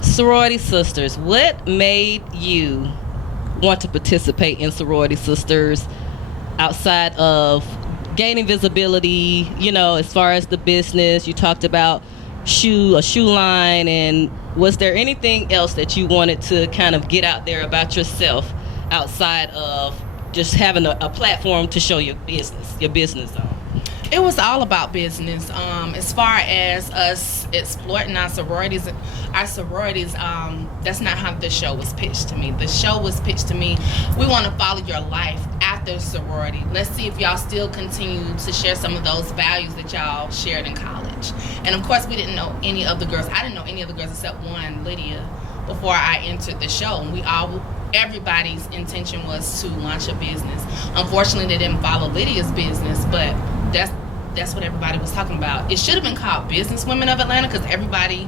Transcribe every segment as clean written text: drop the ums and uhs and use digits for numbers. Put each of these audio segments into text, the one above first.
Sorority Sisters. What made you want to participate in Sorority Sisters outside of gaining visibility, as far as the business? You talked about a shoe line, and was there anything else that you wanted to kind of get out there about yourself outside of just having a platform to show your business on? It was all about business. As far as us exploiting our sororities, that's not how the show was pitched to me. The show was pitched to me, we want to follow your life after sorority. Let's see if y'all still continue to share some of those values that y'all shared in college. And of course, we didn't know any of the girls. I didn't know any of the girls except one, Lydia, before I entered the show. And everybody's intention was to launch a business. Unfortunately, they didn't follow Lydia's business, but that's what everybody was talking about. It should have been called Business Women of Atlanta, because everybody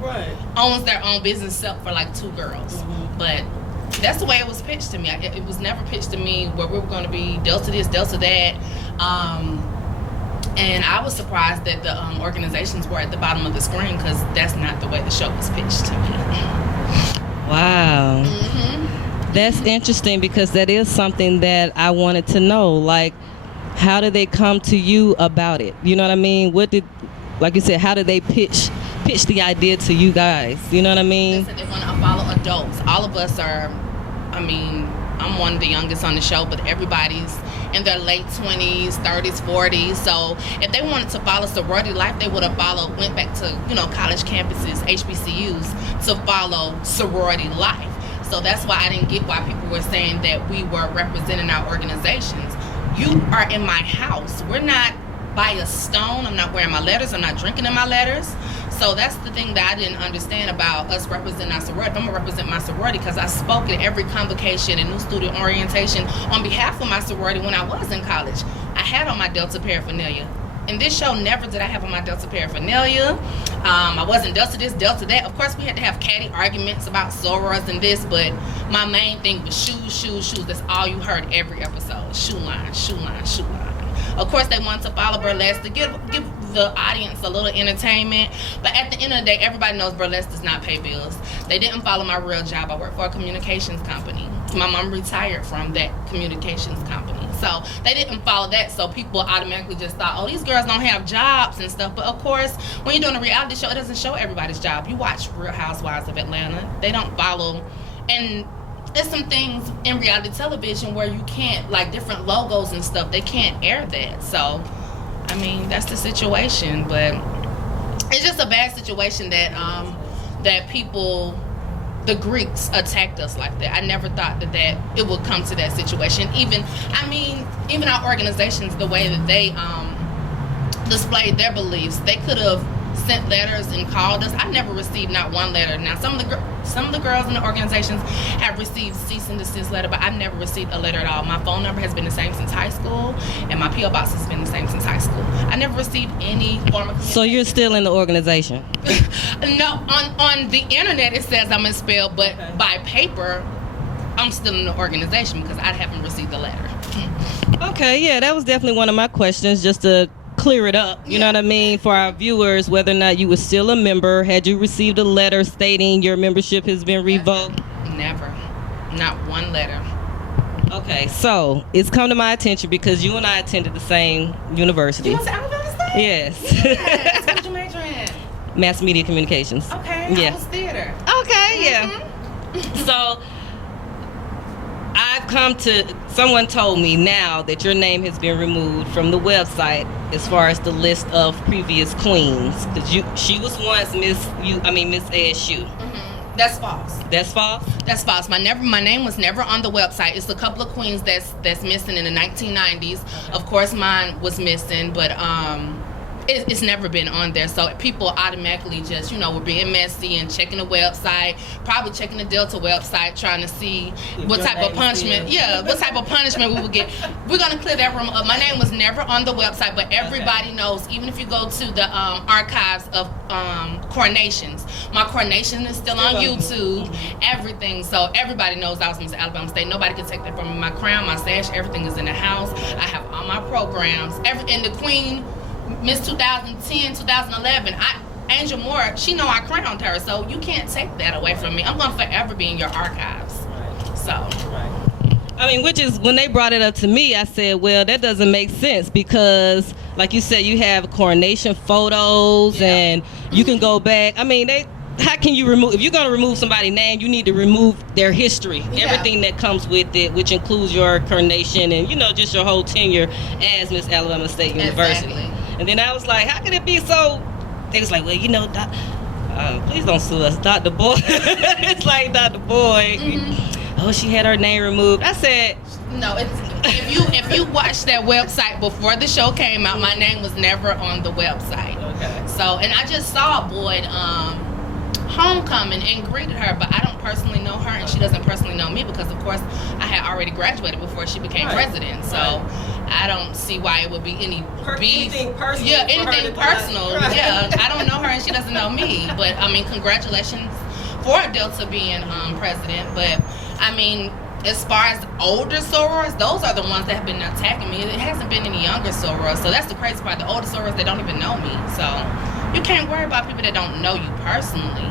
owns their own business except for like two girls. Mm-hmm. But that's the way it was pitched to me. It was never pitched to me where we were going to be Delta this, Delta that. And I was surprised that the organizations were at the bottom of the screen, because that's not the way the show was pitched to me. Wow. Mm-hmm. That's interesting, because that is something that I wanted to know. Like, how did they come to you about it? You know what I mean? Like you said, how did they pitch the idea to you guys? You know what I mean? Listen, they want to follow adults. All of us are, I'm one of the youngest on the show, but everybody's in their late 20s, 30s, 40s. So if they wanted to follow sorority life, they would have went back to, college campuses, HBCUs, to follow sorority life. So that's why I didn't get why people were saying that we were representing our organizations. You are in my house. We're not by a stone. I'm not wearing my letters. I'm not drinking in my letters. So that's the thing that I didn't understand about us representing our sorority. I'm going to represent my sorority because I spoke at every convocation and new student orientation on behalf of my sorority when I was in college. I had on my Delta paraphernalia. In this show, never did I have on my Delta paraphernalia. I wasn't Delta this, Delta that. Of course, we had to have catty arguments about sorors and this, but my main thing was shoes, shoes, shoes. That's all you heard every episode. Shoe line, shoe line, shoe line. Of course, they wanted to follow burlesque to give the audience a little entertainment. But at the end of the day, everybody knows burlesque does not pay bills. They didn't follow my real job. I work for a communications company. My mom retired from that communications company. So they didn't follow that. So people automatically just thought, oh, these girls don't have jobs and stuff. But of course, when you're doing a reality show, it doesn't show everybody's job. You watch Real Housewives of Atlanta. They don't follow. And there's some things in reality television where you can't, like different logos and stuff, they can't air that. So, that's the situation. But it's just a bad situation that people, the Greeks, attacked us like that. I never thought that it would come to that situation. Even our organizations, the way that they displayed their beliefs, they could have sent letters and called us. I never received not one letter. Now, some of the girls in the organizations have received cease and desist letter, but I've never received a letter at all. My phone number has been the same since high school, and my P.O. box has been the same since high school. I never received any form of communication. So you're still in the organization? No, on the internet it says I'm expelled, but by paper, I'm still in the organization because I haven't received a letter. Okay, yeah, that was definitely one of my questions, just to clear it up, you know what I mean, for our viewers, whether or not you were still a member. Had you received a letter stating your membership has been revoked? Never. Not one letter. Okay, so it's come to my attention because you and I attended the same university. You went to Alabama State? Yes. What did you major in? Mass media communications. Okay, yeah. I was theater. Okay, yeah. So someone told me now that your name has been removed from the website as far as the list of previous queens. Because she was once Miss ASU. Mm-hmm. That's false. That's false? That's false. My name was never on the website. It's a couple of queens that's missing in the 1990s. Okay. Of course, mine was missing, but it's never been on there. So people automatically just, were being messy and checking the website, probably checking the Delta website, trying to see what type of punishment. Yeah, what type of punishment we would get. We're gonna clear that room up. My name was never on the website, but everybody knows. Even if you go to the archives of coronations, my coronation is still on YouTube. Everything. So everybody knows I was Miss Alabama State. Nobody can take that from me. My crown, my sash, everything is in the house. I have all my programs. And the Queen, Miss 2010, 2011, Angel Moore, she know I crowned her, so you can't take that away from me. I'm going to forever be in your archives. Right. So. Right. I mean, which is, when they brought it up to me, I said, well, that doesn't make sense because, like you said, you have coronation photos and you can go back. I mean, how can you remove, if you're going to remove somebody's name, you need to remove their history, everything that comes with it, which includes your coronation and, you know, just your whole tenure as Miss Alabama State University. Exactly. And then I was like, how can it be so? They was like, well, you know, please don't sue us, Dr. Boy. It's like Dr. Boy. Mm-hmm. Oh, she had her name removed. I said, no. If you watched that website before the show came out, my name was never on the website. Okay. So, and I just saw Boyd homecoming and greeted her, but I don't personally know her, and she doesn't personally know me because, of course, I had already graduated before she became president. So, I don't see why it would be any beef. Anything personal. Yeah, anything personal. Yeah, I don't know her, and she doesn't know me. But I mean, congratulations for Delta being president. But I mean, as far as older sorors, those are the ones that have been attacking me. It hasn't been any younger sorors. So that's the crazy part. The older sorors, they don't even know me. So you can't worry about people that don't know you personally.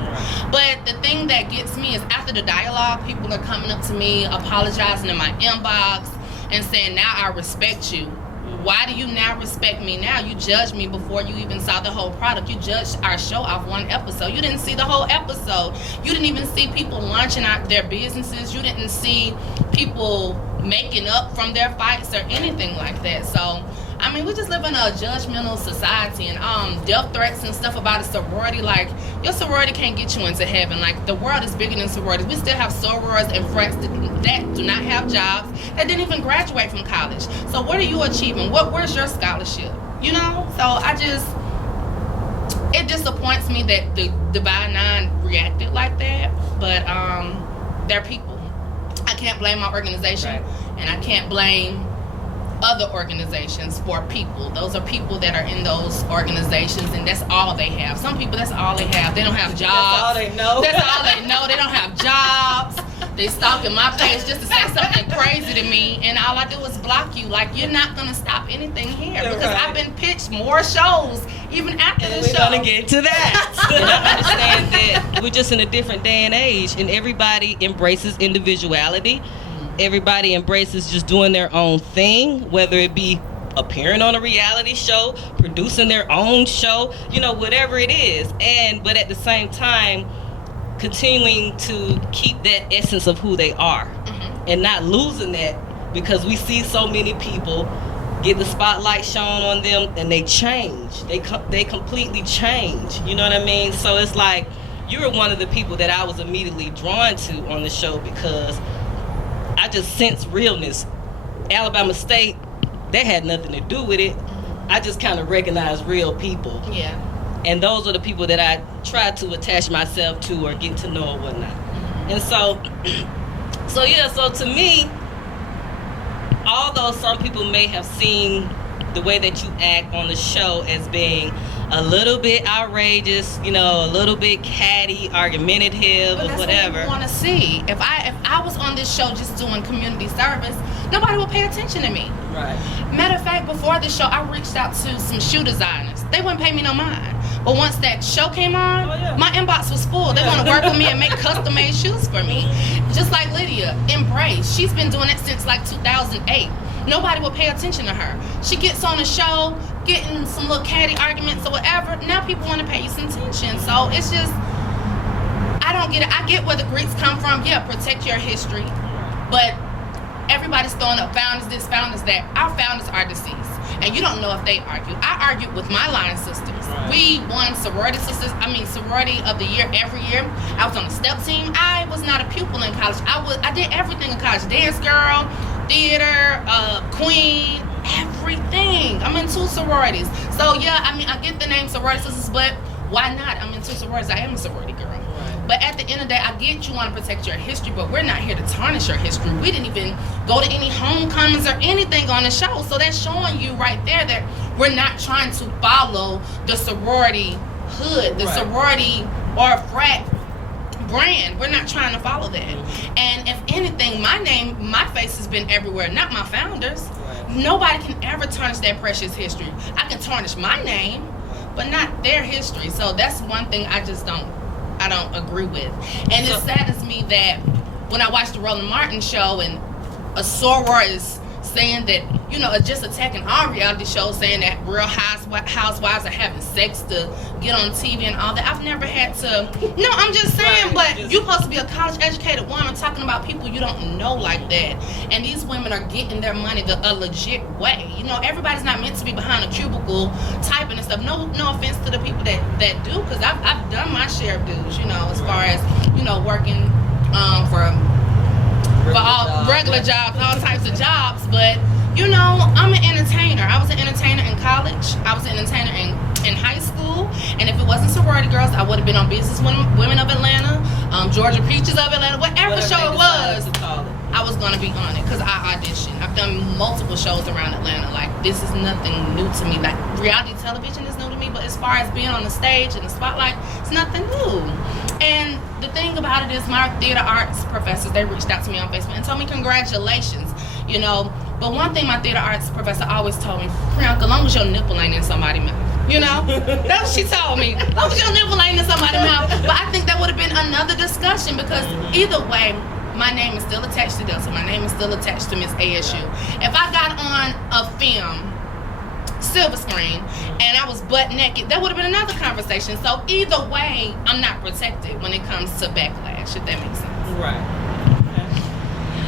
But the thing that gets me is after the dialogue, people are coming up to me, apologizing in my inbox and saying, now I respect you. Why do you now respect me now? You judged me before you even saw the whole product. You judged our show off one episode. You didn't see the whole episode. You didn't even see people launching out their businesses. You didn't see people making up from their fights or anything like that. So, I mean, we just live in a judgmental society, and death threats and stuff about a sorority. Like, your sorority can't get you into heaven. Like, the world is bigger than sororities. We still have sorors and frats that do not have jobs, that didn't even graduate from college. So what are you achieving? Where's your scholarship? You know? So it disappoints me that the Divine Nine reacted like that. But they're people. I can't blame my organization, and I can't blame other organizations for people. Those are people that are in those organizations, and that's all they have. Some people, that's all they have. They don't have jobs. That's all they know. That's all they know. They don't have jobs. They stalking my page just to say something crazy to me, and all I do is block you. Like, you're not gonna stop anything here because I've been pitched more shows even after the show. We're gonna get to that. And I understand that we're just in a different day and age, and everybody embraces individuality. Everybody embraces just doing their own thing, whether it be appearing on a reality show, producing their own show, you know, whatever it is. But at the same time, continuing to keep that essence of who they are, and not losing that, because we see so many people get the spotlight shown on them and they change. They completely change. You know what I mean? So it's like, you were one of the people that I was immediately drawn to on the show because I just sense realness. Alabama State, that had nothing to do with it. I just kind of recognize real people. Yeah. And those are the people that I try to attach myself to or get to know or whatnot. And so to me, although some people may have seen the way that you act on the show as being a little bit outrageous, you know, a little bit catty, argumentative, or whatever. What I want to see. If I was on this show just doing community service, nobody would pay attention to me. Right. Matter of fact, before the show, I reached out to some shoe designers. They wouldn't pay me no mind. But once that show came on, my inbox was full. They want to work with me and make custom-made shoes for me. Just like Lydia, Embrace. She's been doing it since like 2008. Nobody will pay attention to her. She gets on the show, getting some little catty arguments or whatever. Now people want to pay you some attention. So it's just, I don't get it. I get where the Greeks come from. Yeah, protect your history. But everybody's throwing up founders this, founders that. Our founders are deceased. And you don't know if they argue. I argued with my line sisters. Right. We won Sorority of the Year every year. I was on the step team. I was not a pupil in college. I did everything in college. Dance girl, theater, queen, everything. I'm in 2 sororities. So yeah, I mean, I get the name Sorority Sisters, but why not? I'm in 2 sororities. I am a sorority girl. But at the end of the day, I get you want to protect your history, but we're not here to tarnish your history. We didn't even go to any homecomings or anything on the show. So that's showing you right there that we're not trying to follow the sorority hood, the sorority or frat brand. We're not trying to follow that. And if anything, my face has been everywhere, not my founders. Nobody can ever tarnish that precious history. I can tarnish my name, but not their history. So that's one thing I don't agree with. And it saddens me that when I watched the Roland Martin show and a soror is saying that, just attacking our reality shows, saying that real housewives are having sex to get on TV and all that. I've never had to. No, I'm just saying, but you're supposed to be a college educated woman talking about people you don't know like that. And these women are getting their money a legit way. Everybody's not meant to be behind a cubicle typing and stuff. No offense to the people that do, because I've done my share of dues, as far as, working for all regular jobs, all types of jobs, but I'm an entertainer. I was an entertainer in college. I was an entertainer in high school, and if it wasn't sorority girls, I would have been on Business Women of Atlanta, Georgia Peaches of Atlanta, whatever show it was. I was gonna be on it because I auditioned. I've done multiple shows around Atlanta. Like, this is nothing new to me. Like, reality television is new to me, but as far as being on the stage and the spotlight, it's nothing new. And the thing about it is, my theater arts professors, they reached out to me on Facebook and told me congratulations, But one thing my theater arts professor always told me, Priyanka, as long as your nipple ain't in somebody's mouth. That's what she told me. As long as your nipple ain't in somebody's mouth. But I think that would have been another discussion, because either way, my name is still attached to Delta. My name is still attached to Miss ASU. If I got on a film, silver screen, and I was butt naked, that would have been another conversation. So either way, I'm not protected when it comes to backlash, if that makes sense. Right.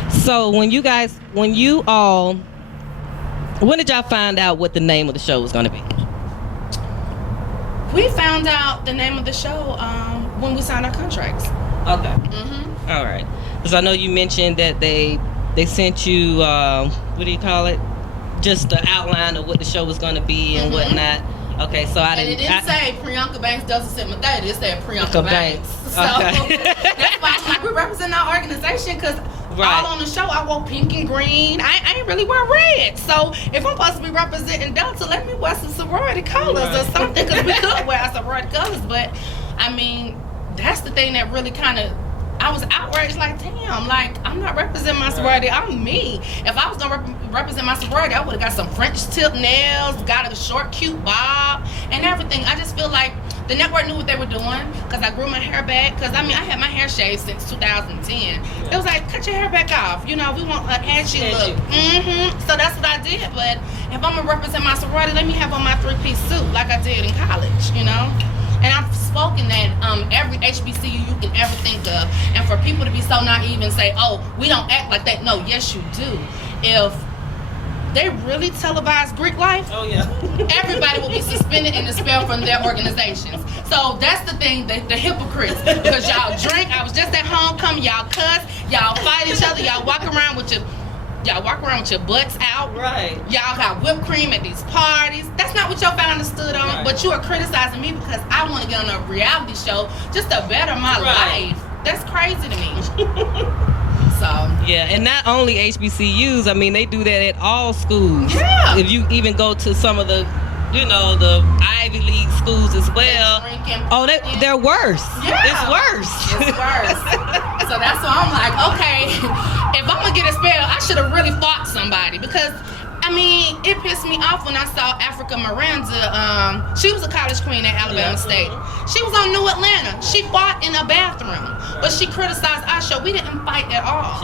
So when did y'all find out what the name of the show was going to be? We found out the name of the show when we signed our contracts. Okay. Mm-hmm. All right. Because I know you mentioned that they sent you, what do you call it? Just the outline of what the show was going to be and whatnot. Okay, so And it didn't say Priyanka Banks doesn't sit with that. It said Priyanka Banks. So okay. That's why I'm like, we represent our organization, because all on the show I wore pink and green. I ain't really wear red. So if I'm supposed to be representing Delta, let me wear some sorority colors or something, because we could wear our sorority colors. But I mean, that's the thing that really kind of, I was outraged, like, damn, like, I'm not representing my sorority, I'm me. If I was going to represent my sorority, I would have got some French tip nails, got a short, cute bob, and everything. I just feel like the network knew what they were doing, because I grew my hair back, because, I had my hair shaved since 2010. It was like, cut your hair back off, we want an ashy look. So that's what I did, but if I'm going to represent my sorority, let me have on my three-piece suit like I did in college, And I've spoken that every HBCU you can ever think of, and for people to be so naive and say, oh, we don't act like that. No, yes you do. If they really televised Greek life, everybody will be suspended and expelled from their organizations. So that's the thing, the hypocrites. Because y'all drink, I was just at homecoming, y'all cuss, y'all fight each other, y'all walk around with your butts out. Right. Y'all got whipped cream at these parties. That's not what your founder stood on. Right. But you are criticizing me because I want to get on a reality show just to better my life. That's crazy to me. So. Yeah, and not only HBCUs. They do that at all schools. Yeah. If you even go to some of the, the Ivy League schools as well. They're worse. Yeah. It's worse. It's worse. So that's why I'm like, okay, if I'm gonna get expelled, I should have really fought somebody, because it pissed me off when I saw Africa Miranda. She was a college queen at Alabama State. She was on New Atlanta. She fought in a bathroom, but she criticized our show. We didn't fight at all.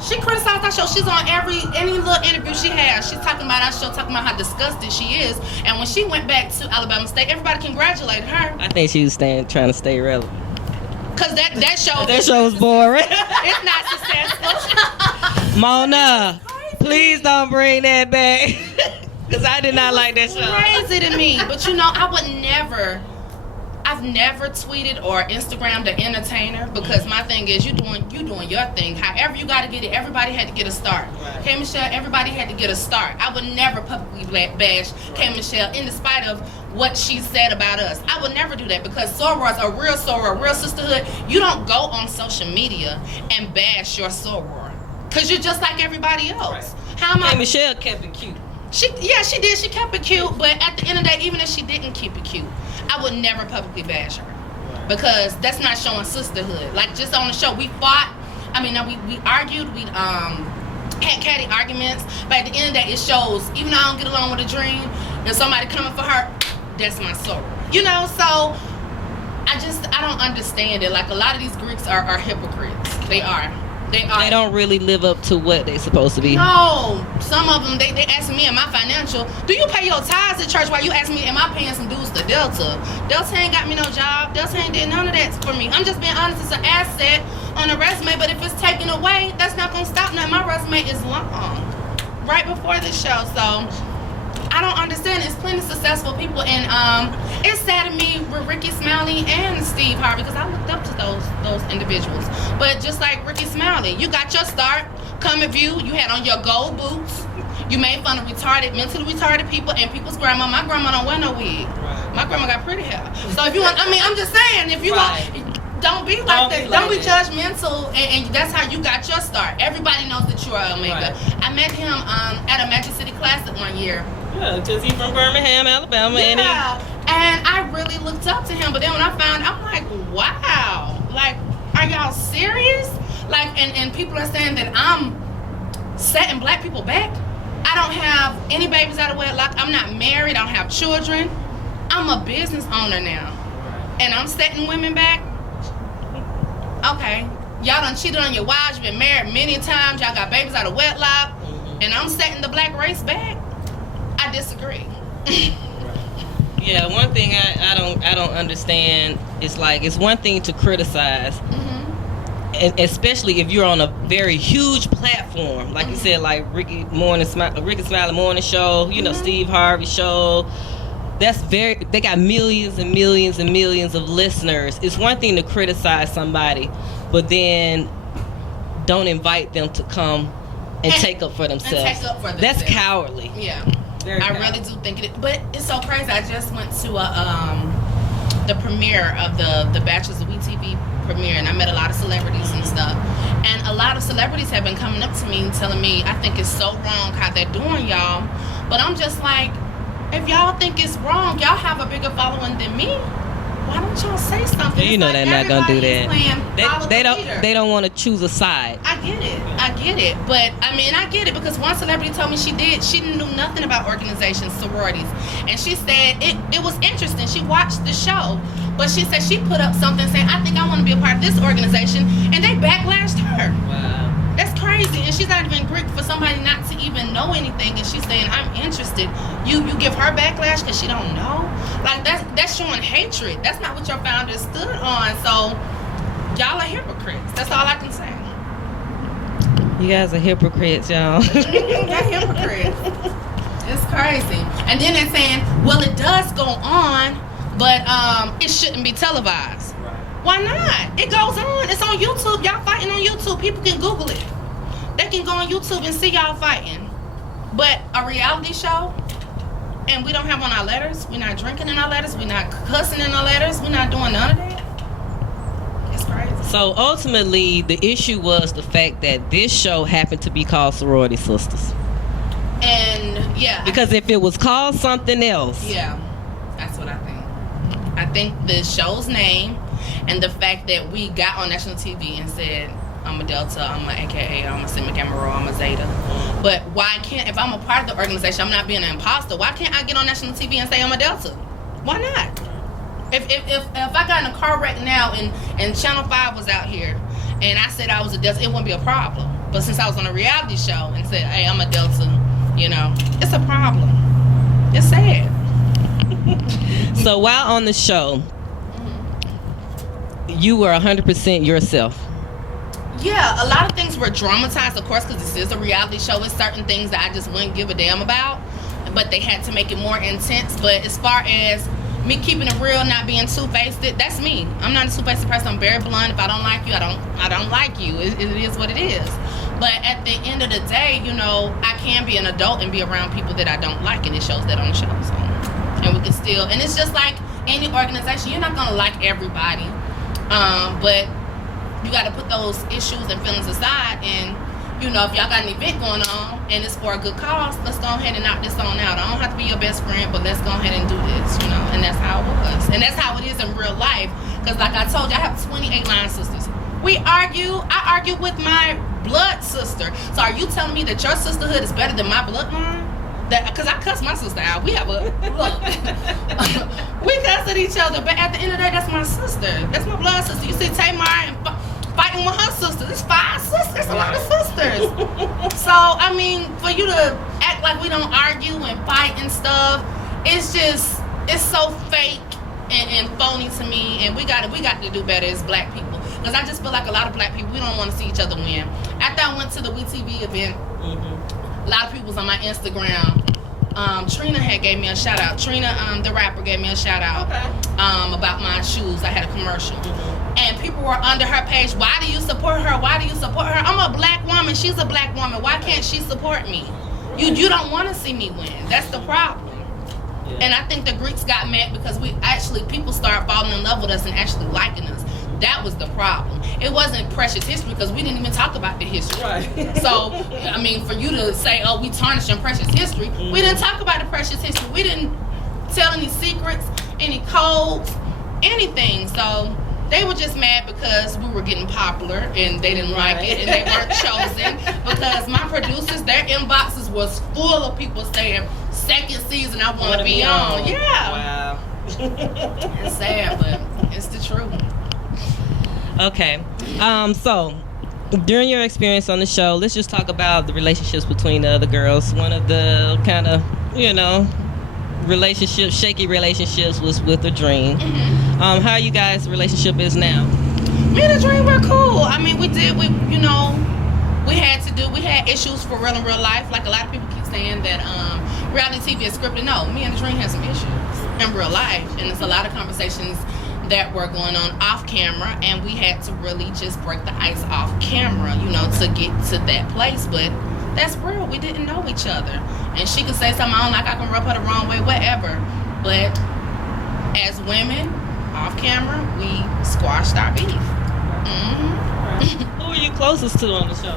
She criticized our show. She's on any little interview she has. She's talking about our show, talking about how disgusted she is. And when she went back to Alabama State, everybody congratulated her. I think she was trying to stay relevant. Cause that show. That show was boring. It's not successful. Mona, please don't bring that back. Because I did not like that show. Crazy to me. But I've never tweeted or Instagrammed an entertainer, because my thing is, you doing your thing. However you got to get it. Everybody had to get a start. Right. K. Michelle, everybody had to get a start. I would never publicly bash K. Michelle, in spite of what she said about us. I would never do that, because sorors, a real soror, a real sisterhood, you don't go on social media and bash your soror, because you're just like everybody else. Right. How am I? K. Michelle kept it cute. She did. She kept it cute, but at the end of the day, even if she didn't keep it cute, I would never publicly bash her, because that's not showing sisterhood. Like, just on the show, we fought. We argued. We had catty arguments, but at the end of the day, it shows. Even though I don't get along with a dream, if somebody coming for her, that's my soror. You know, so I don't understand it. Like, a lot of these Greeks are hypocrites. They are. They don't really live up to what they're supposed to be. No, some of them, they ask me, am I financial? Do you pay your tithes at church while you ask me, am I paying some dues to Delta? Delta ain't got me no job. Delta ain't did none of that for me. I'm just being honest. It's an asset on a resume, but if it's taken away, that's not going to stop nothing. My resume is long. Right before the show, so I don't understand. It's plenty of successful people, and it's sad to me with Ricky Smiley and Steve Harvey, because I looked up to those individuals. But just like Ricky Smiley, you got your start, Come View, you had on your gold boots, you made fun of mentally retarded people and people's grandma. My grandma don't wear no wig. Right. My grandma got pretty hair. So if you want, I'm just saying, if you want, don't be like that. Don't be judgmental, and that's how you got your start. Everybody knows that you are Omega. Right. I met him at a Magic City Classic one year. Yeah, because he's from Birmingham, Alabama. Yeah, and I really looked up to him. But then when I found, I'm like, wow. Like, are y'all serious? Like, and people are saying that I'm setting black people back. I don't have any babies out of wedlock. I'm not married. I don't have children. I'm a business owner now. And I'm setting women back? Okay. Y'all done cheated on your wives. You've been married many times. Y'all got babies out of wedlock. And I'm setting the black race back? I disagree. Yeah, one thing I don't understand is, like, it's one thing to criticize, and especially if you're on a very huge platform, like you said, like Ricky Smiley Morning Show, you know, Steve Harvey Show. They got millions and millions and millions of listeners. It's one thing to criticize somebody, but then don't invite them to come and take up for themselves. That's cowardly. Yeah. I really do think it is. But it's so crazy. I just went to the premiere of the Bachelor's of WeTV premiere, and I met a lot of celebrities and stuff. And a lot of celebrities have been coming up to me and telling me, I think it's so wrong how they're doing y'all. But I'm just like, if y'all think it's wrong, y'all have a bigger following than me. Why don't y'all say something? You know, like, they're not gonna do that. They don't want to choose a side. I get it. But I mean, I get it, because one celebrity told me she knew nothing about organizations, sororities, and she said it was interesting. She watched the show, but she said she put up something saying, I think I want to be a part of this organization, and they backlashed her. Wow. That's crazy. And she's not even Greek, for somebody not to even know anything, and she's saying, I'm interested. You give her backlash because she don't know? Like, that's showing hatred. That's not what your founders stood on. So y'all are hypocrites. That's all I can say. You guys are hypocrites, y'all. Y'all hypocrites. It's crazy. And then they're saying, well, it does go on, but it shouldn't be televised. Why not? It goes on. It's on YouTube. Y'all fighting on YouTube. People can Google it. They can go on YouTube and see y'all fighting. But a reality show, and we don't have on our letters. We're not drinking in our letters. We're not cussing in our letters. We're not doing none of that. It's crazy. So ultimately, the issue was the fact that this show happened to be called Sorority Sisters. And yeah. Because if it was called something else. Yeah, that's what I think. I think the show's name, and the fact that we got on national TV and said, I'm a Delta, I'm a AKA, I'm a Sigma Gamma Rho, I'm a Zeta. But why can't, if I'm a part of the organization, I'm not being an imposter, why can't I get on national TV and say I'm a Delta? Why not? If I got in a car wreck now and Channel 5 was out here and I said I was a Delta, it wouldn't be a problem. But since I was on a reality show and said, hey, I'm a Delta, you know, it's a problem. It's sad. So while on the show, you were 100% yourself. Yeah, a lot of things were dramatized, of course, because this is a reality show. It's certain things that I just wouldn't give a damn about, but they had to make it more intense. But as far as me keeping it real, not being two-faced, that's me. I'm not a two-faced person. I'm very blunt. If I don't like you, I don't like you. It is what it is. But at the end of the day, you know, I can be an adult and be around people that I don't like, and it shows that on the show. So, and we can still, and it's just like any organization, you're not gonna like everybody, but you got to put those issues and feelings aside, and you know, if y'all got an event going on and it's for a good cause, let's go ahead and knock this on out. I don't have to be your best friend, but let's go ahead and do this, you know. And that's how it was, and that's how it is in real life. Because like I told you, I have 28 line sisters. I argue with my blood sister. So are you telling me that your sisterhood is better than my bloodline? Because I cuss my sister out. We have a look. We cuss at each other, but at the end of the day, that's my sister. That's my blood sister. You see Tamar and fighting with her sister. There's 5 sisters. There's a lot of sisters. So I mean, for you to act like we don't argue and fight and stuff, it's so fake and phony to me. And we got to do better as black people. Because I just feel like a lot of black people, we don't want to see each other win. After I went to the WeTV event, a lot of people was on my Instagram. Trina had gave me a shout out. Trina, the rapper, gave me a shout out about my shoes. I had a commercial. And people were under her page, why do you support her? Why do you support her? I'm a black woman. She's a black woman. Why can't she support me? You don't want to see me win. That's the problem. Yeah. And I think the Greeks got mad because people started falling in love with us and actually liking us. That was the problem. It wasn't precious history because we didn't even talk about the history. Right. So, I mean, for you to say, oh, we tarnishing precious history, we didn't talk about the precious history. We didn't tell any secrets, any codes, anything. So they were just mad because we were getting popular and they didn't like it and they weren't chosen because my producers, their inboxes was full of people saying, second season, I want to be on. Yeah. Wow. It's sad, but it's the truth. Okay. So during your experience on the show, let's just talk about the relationships between the other girls. One of the kind of, shaky relationships was with the Dream. How you guys' relationship is now? Me and the Dream were cool. I mean, we had issues for real in real life. Like a lot of people keep saying that reality TV is scripted. No, me and the Dream had some issues in real life. And it's a lot of conversations that were going on off camera, and we had to really just break the ice off camera, to get to that place. But that's real. We didn't know each other, and she could say something I don't like. I can rub her the wrong way, whatever. But as women, off camera, we squashed our beef. Who are you closest to on the show?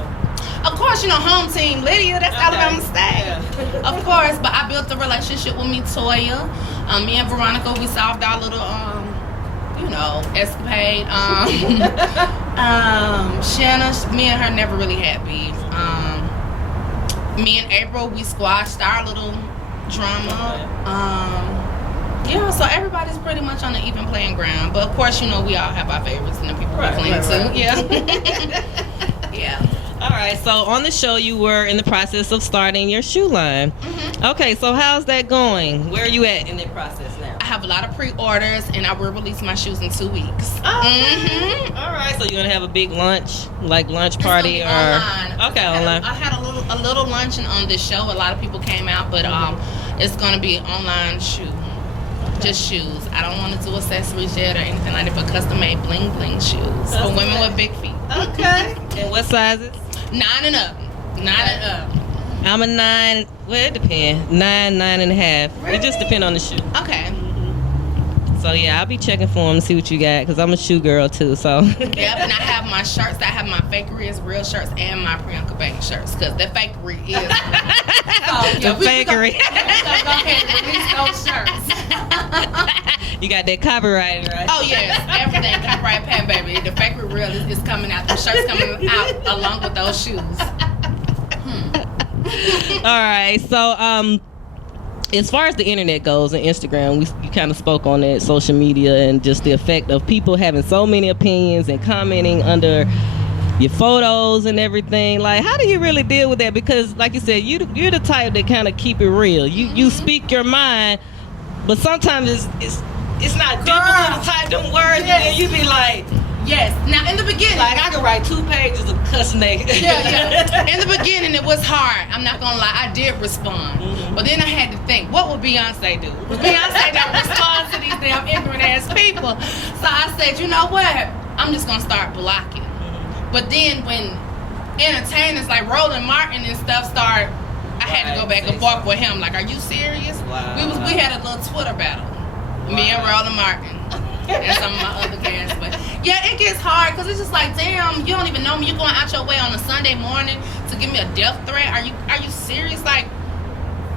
Of course, home team Lydia. That's Alabama State. Yeah. Of course, but I built a relationship with me, Toya. Me and Veronica, we solved our little escapade. Shanna, me and her never really had beef. Me and April, we squashed our little drama. So everybody's pretty much on an even playing ground. But of course, we all have our favorites and the people we cling to. Yeah. Yeah. All right, so on the show, you were in the process of starting your shoe line. Okay, so how's that going? Where are you at in that process now? I have a lot of pre-orders, and I will release my shoes in 2 weeks. Oh, all right, so you're going to have a big lunch party? Or online. Okay, online. I had a little luncheon on this show. A lot of people came out, but it's going to be online shoe. Just shoes. I don't want to do accessories yet or anything like that, but custom-made bling-bling shoes for women with big feet. Okay. And what sizes? 9 and up. 9 and up. I'm a 9. Well, it depends. 9, 9.5. Really? It just depends on the shoe. Okay. So yeah, I'll be checking for them to see what you got because I'm a shoe girl too. So. Yep, and I have my shirts. I have my fakery is real shirts and my Priyanka Banks shirts because the fakery is real. The fakery. We're gonna go ahead and release those shirts. You got that copyright, right? Oh yes, everything copyright patent, baby. The fakery real is coming out. The shirts coming out along with those shoes. All right, so as far as the internet goes and Instagram, you kind of spoke on that, social media, and just the effect of people having so many opinions and commenting under your photos and everything. Like, how do you really deal with that? Because, like you said, you're the type that kind of keep it real. You speak your mind, but sometimes it's not deep enough to type them words, yes. And you be like. Yes. Now, in the beginning, like I could write 2 pages of cussing naked. Yeah. In the beginning, it was hard. I'm not gonna lie. I did respond, but then I had to think, what would Beyonce do? Beyonce don't respond to these damn ignorant ass people. So I said, you know what? I'm just gonna start blocking. But then when entertainers like Roland Martin and stuff start, I had to go back and forth with him. Like, are you serious? Wow. We had a little Twitter battle. Wow. Me and Roland Martin. And some of my other guys, but yeah, it gets hard because it's just like, damn, you don't even know me. You're going out your way on a Sunday morning to give me a death threat. Are you serious? Like,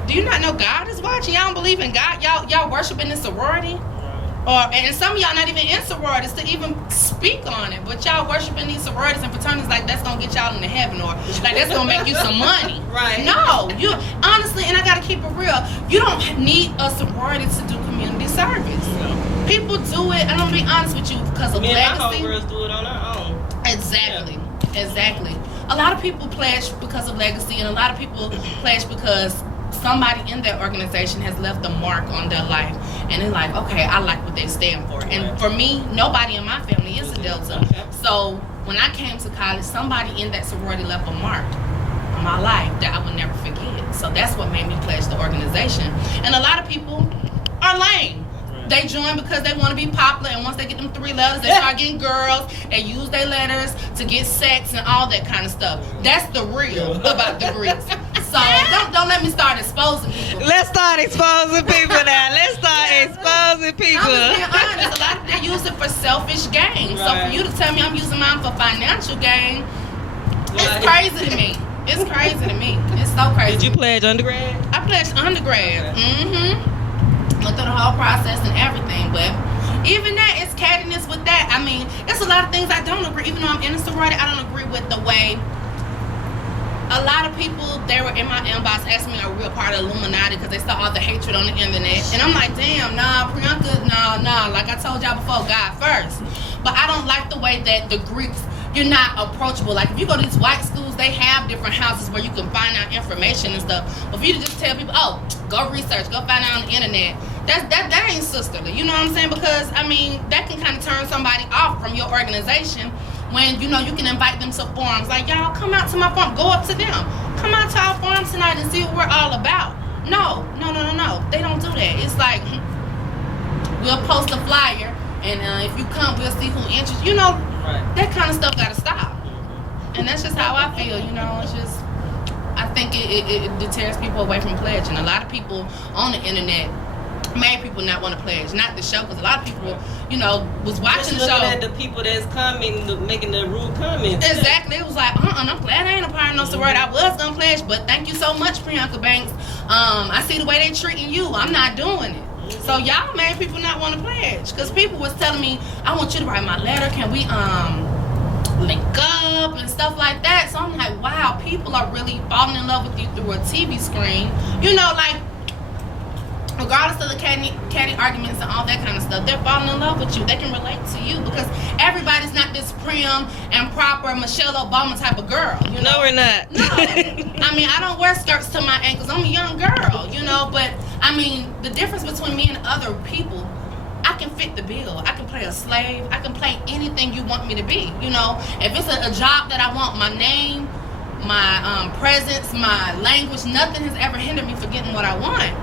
do you not know God is watching? Y'all don't believe in God? Y'all worshiping this sorority? And some of y'all not even in sororities to even speak on it, but y'all worshiping these sororities and fraternities like that's gonna get y'all into heaven, or like that's gonna make you some money. Right. No, you honestly, and I gotta keep it real, you don't need a sorority to do community service. No. People do it, and I'm gonna be honest with you, because of Me and legacy. my homegirls do it on our own. Exactly. Exactly. A lot of people pledge because of legacy, and a lot of people pledge because somebody in that organization has left a mark on their life, and they're like, okay, I like what they stand for. And for me, nobody in my family is a Delta. So when I came to college, somebody in that sorority left a mark on my life that I would never forget. So that's what made me pledge the organization. And a lot of people are lame. They join because they want to be popular, and once they get them 3 letters, they start getting girls. They use their letters to get sex and all that kind of stuff. That's the real about degrees. So don't let me start exposing people. Let's start exposing people now. Let's start exposing people. I'm just being honest. A lot of them use it for selfish gain. So for you to tell me I'm using mine for financial gain, it's crazy to me. It's crazy to me. It's so crazy. Did you pledge undergrad? I pledged undergrad. Went through the whole process and everything, but even that, it's cattiness with that. I mean, there's a lot of things I don't agree. Even though I'm in a sorority, I don't agree with the way a lot of people, they were in my inbox asking me, are we a part of Illuminati, because they saw all the hatred on the internet. And I'm like, damn, nah, Priyanka, nah. Like I told y'all before, God first. But I don't like the way that the Greeks, you're not approachable. Like if you go to these white schools, they have different houses where you can find out information and stuff. But for you to just tell people, oh, go research, go find out on the internet, that ain't sisterly. You know what I'm saying? Because I mean, that can kind of turn somebody off from your organization when you know you can invite them to forums. Like, y'all come out to my forum, go up to them, come out to our forum tonight and see what we're all about. No. They don't do that. It's like we'll post a flyer, and if you come, we'll see who interested. You know. That kind of stuff got to stop. And that's just how I feel, you know. It's just, I think it deters people away from pledging. A lot of people on the internet made people not want to pledge. Not the show, because a lot of people, you know, was watching the show. Looking at the people that's coming, making the rude comments. Exactly. It was like, I'm glad I ain't a part of no sorority. I was going to pledge, but thank you so much, Priyanka Banks. I see the way they treating you. I'm not doing it. So y'all made people not want to pledge, because people was telling me, I want you to write my letter, can we link up and stuff like that. So I'm like, wow, people are really falling in love with you through a TV screen. You know, like regardless of the catty arguments and all that kind of stuff, they're falling in love with you. They can relate to you, because everybody's not this prim and proper Michelle Obama type of girl. You know? No, we're not. No. I mean, I don't wear skirts to my ankles. I'm a young girl, you know, but I mean, the difference between me and other people, I can fit the bill. I can play a slave. I can play anything you want me to be. You know, if it's a job that I want, my name, my presence, my language, nothing has ever hindered me from getting what I want.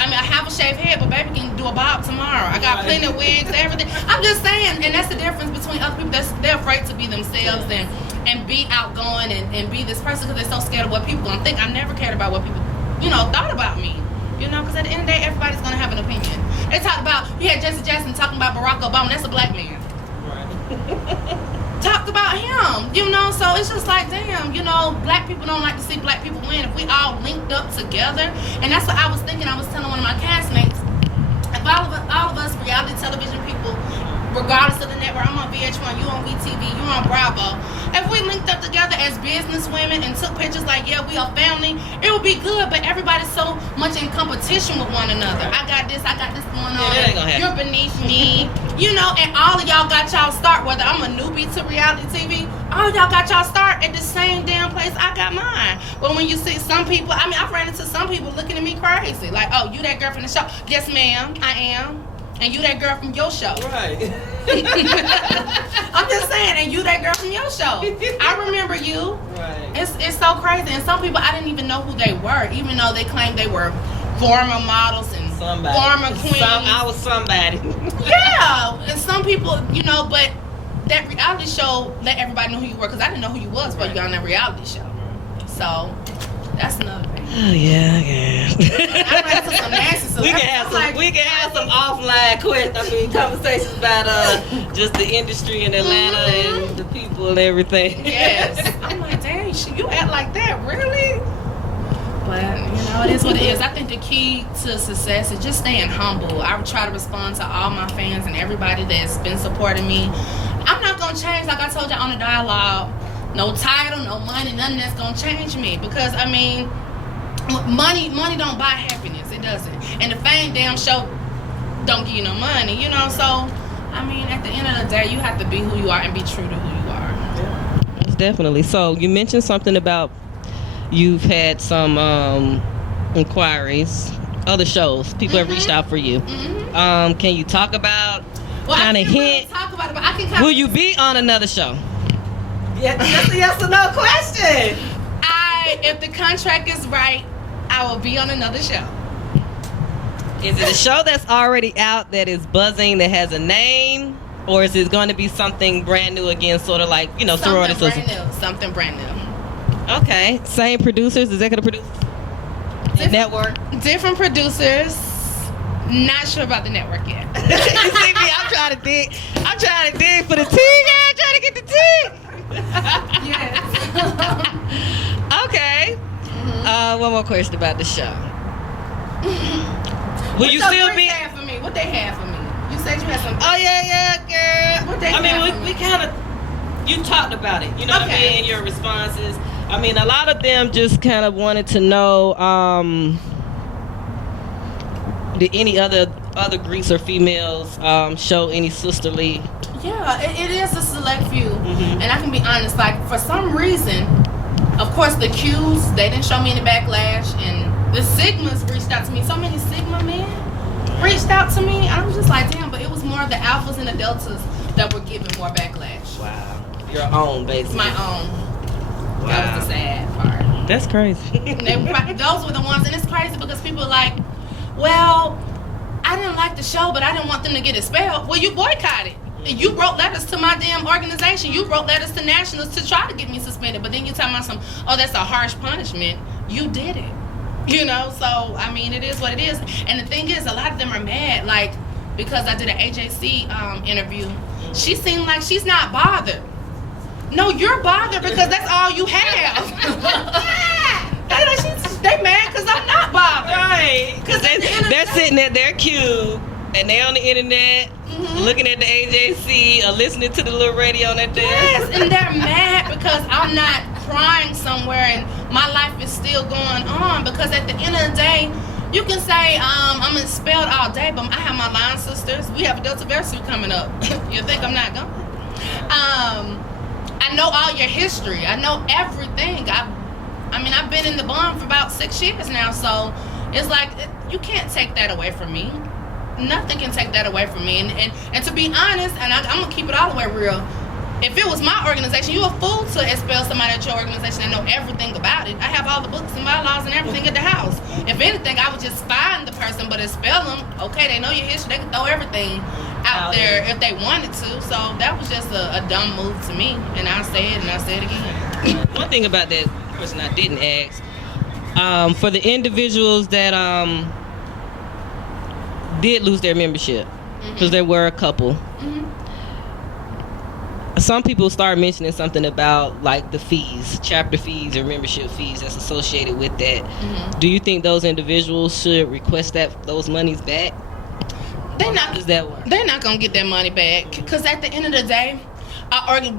I mean, I have a shaved head, but baby can do a bob tomorrow. I got plenty of wigs, everything. I'm just saying, and that's the difference between other people. They're afraid to be themselves and be outgoing and be this person, because they're so scared of what people gonna think. I never cared about what people, you know, thought about me. You know, because at the end of the day, everybody's gonna have an opinion. They talked about, you had Jesse Jackson talking about Barack Obama. That's a black man. Right. Talked about him, you know, so it's just like, damn, you know, black people don't like to see black people win. If we all linked up together, and that's what I was thinking. I was telling one of my castmates, if all of us reality television people, regardless of the network, I'm on VH1, you on VTV, you on Bravo, if we linked up together as business women and took pictures like, yeah, we are family, it would be good. But everybody's so much in competition with one another. I got this going on. that ain't gonna happen. You're beneath me. You know, and all of y'all got y'all start, whether I'm a newbie to reality TV, all of y'all got y'all start at the same damn place I got mine. But when you see some people, I mean, I've ran into some people looking at me crazy. Like, oh, you that girl from the show. Yes, ma'am, I am. And you that girl from your show. Right. I'm just saying, and you that girl from your show. I remember you. Right. It's so crazy. And some people, I didn't even know who they were, even though they claimed they were former models and former queens. I was somebody. Yeah. And some people, you know, but that reality show let everybody know who you were, because I didn't know who you was before you got on that reality show. So that's another thing. Oh yeah, I guess. I ran into some nasty stuff. We can have some offline conversations about just the industry in Atlanta and the people and everything. Yes. I'm like, dang, you act like that, really? But, it is what it is. I think the key to success is just staying humble. I try to respond to all my fans and everybody that's been supporting me. I'm not going to change, like I told you on the dialogue. No title, no money, nothing that's going to change me. Because, money don't buy happiness. It doesn't. And the fame damn show don't give you no money, So, at the end of the day, you have to be who you are and be true to who you are. Yeah. Definitely. So, you mentioned something about you've had some inquiries, other shows. People have reached out for you. Can you talk about, kind of hint? Really talk about it, but I can will you be on another show? Yeah, that's a yes or no question. If the contract is right, I will be on another show. Is it a show that's already out that is buzzing, that has a name? Or is it going to be something brand new again, sort of like, Sorority Sisters? Something brand new. Okay. Same producers, executive producers? Network? Different producers. Not sure about the network yet. You see me? I'm trying to dig for the tea. I'm trying to get the tea. Yes. Okay. One more question about the show. Will you still be? What they have for me? You said you had something. Oh yeah, girl. What they have for me? We kind of, you talked about it. You know what I mean? In your responses. A lot of them just kind of wanted to know, did any other Greeks or females show any sisterly? Yeah, it is a select few. And I can be honest, like, for some reason, of course, the Qs, they didn't show me any backlash, and the Sigmas reached out to me. So many Sigma men reached out to me. I was just like, damn, but it was more the Alphas and the Deltas that were giving more backlash. Wow. Your own, basically. My own. Wow. That was the sad part. That's crazy. Those were the ones, and it's crazy because people are like, well, I didn't like the show, but I didn't want them to get expelled. Well, you boycotted. And you wrote letters to my damn organization. You wrote letters to nationals to try to get me suspended. But then you tell me that's a harsh punishment. You did it. So, it is what it is. And the thing is, a lot of them are mad, like, because I did an AJC interview. She seemed like she's not bothered. No, you're bothered because that's all you have. They mad because I'm not bothered. Right. Because they're sitting at their cube and they on the internet looking at the AJC or listening to the little radio on their desk. Yes, and they're mad because I'm not crying somewhere and my life is still going on. Because at the end of the day, you can say I'm expelled all day, but I have my line sisters. We have a Delta Versity coming up. You think I'm not going? I know all your history. I know everything. I've been in the bond for about 6 years now, so it's like you can't take that away from me. Nothing can take that away from me. And to be honest, and I'm gonna keep it all the way real. If it was my organization, you a fool to expel somebody at your organization and know everything about it. I have all the books and bylaws and everything at the house. If anything, I would just fine the person, but expel them. Okay, they know your history. They can throw everything out there if they wanted to. So that was just a dumb move to me. And I say it and I say it again. One thing about that person I didn't ask, for the individuals that did lose their membership, because there were a couple. Some people start mentioning something about like the fees, chapter fees or membership fees that's associated with that. Do you think those individuals should request those monies back? They're not. How does that work? They're not gonna get their money back because at the end of the day,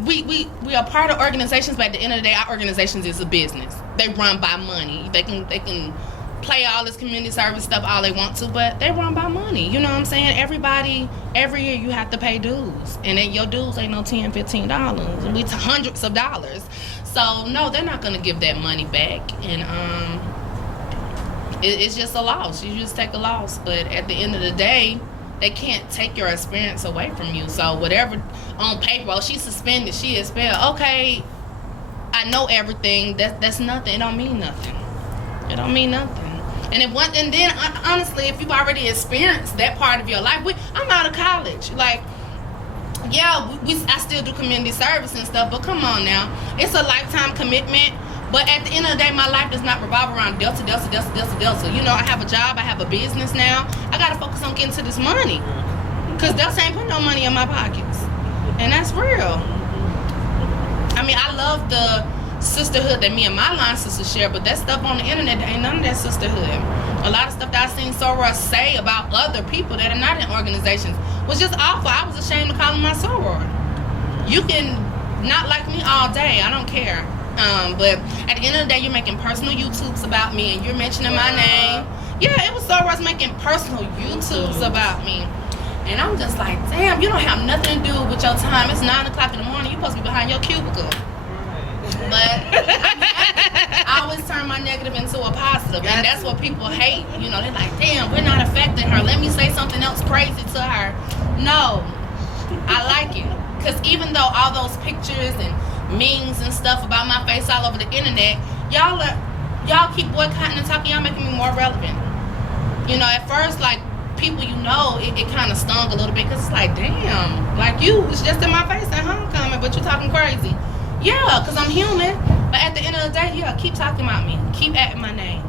we are part of organizations, but at the end of the day, our organizations is a business. They run by money. They can play all this community service stuff all they want to, but they run by money. You know what I'm saying? Everybody, every year you have to pay dues, and then your dues ain't no $10, $15. It's hundreds of dollars. So no, they're not gonna give that money back, and it's just a loss. You just take a loss. But at the end of the day, they can't take your experience away from you. So whatever on paper, oh, she's suspended, she is expelled. Okay, I know everything. That's nothing. It don't mean nothing. It don't mean nothing. And then honestly, if you've already experienced that part of your life, I'm out of college. Like, yeah, I still do community service and stuff, but come on now, it's a lifetime commitment. But at the end of the day, my life does not revolve around Delta. You know, I have a job, I have a business now. I gotta focus on getting to this money, cause Delta ain't putting no money in my pockets, and that's real. I mean, I love the sisterhood that me and my line sisters share, but that stuff on the internet, there ain't none of that sisterhood. A lot of stuff that I seen soror say about other people that are not in organizations was just awful. I was ashamed to call them my soror. You can not like me all day, I don't care. But at the end of the day, you're making personal YouTubes about me and you're mentioning my name. Yeah, it was sorors making personal YouTubes about me. And I'm just like, damn, you don't have nothing to do with your time. It's 9 o'clock in the morning. You're supposed to be behind your cubicle. But I always turn my negative into a positive. And that's what people hate. You know, they're like, damn, we're not affecting her. Let me say something else crazy to her. No, I like it. Because even though all those pictures and memes and stuff about my face all over the internet, y'all keep boycotting and talking. Y'all making me more relevant. You know, at first, like, people you know, it kind of stung a little bit because it's like, damn, like you was just in my face at homecoming, but you talking crazy. Yeah, because I'm human. But at the end of the day, yeah, keep talking about me. Keep adding my name.